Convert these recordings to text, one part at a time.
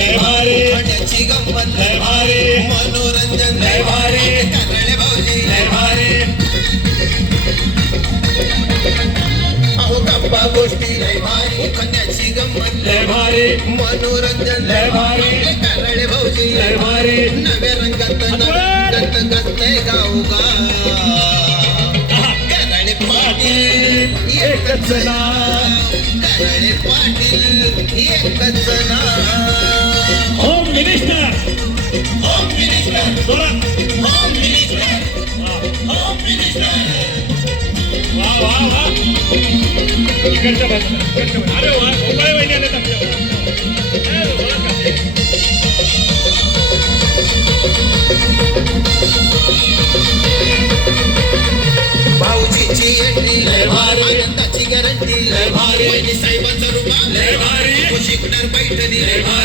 लय भारी. होण्याची गंमत लय भारी. मनोरंजन लय भारी. कराळे भाऊजी लय भारी अहो गप्पा गोष्टी लय भारी कन्याची गंमत लय भारी मनोरंजन लय भारी. कराळे भाऊजी लय भारी नव्या रंगात नव्यात गते गाऊ गा कराळे पाटील एकच नाव कराळे पाटील एकच अरे वा गोपाळ आले भाऊजीची एंट्री लय भारी. आनंदाची गॅरंटी लय भारी. साहेबांचा रुपा लय भारी. शिकणार पैठणी लय भारी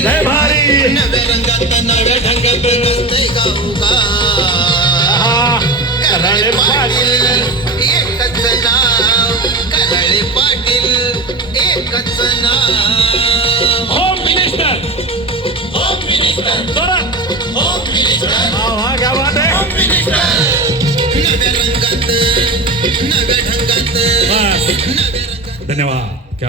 नव्या रंगात नव्या ढंगात बसतंय गाऊ गा हा। कराळे पाटील एकच नाव कराळे पाटील एकच नाव होम मिनिस्टर। Home minister. जोरात होम मिनिस्टर बात आहे होम मिनिस्टर। नव्या रंगात नव्या ढंगात नव्या रंगात। धन्यवाद।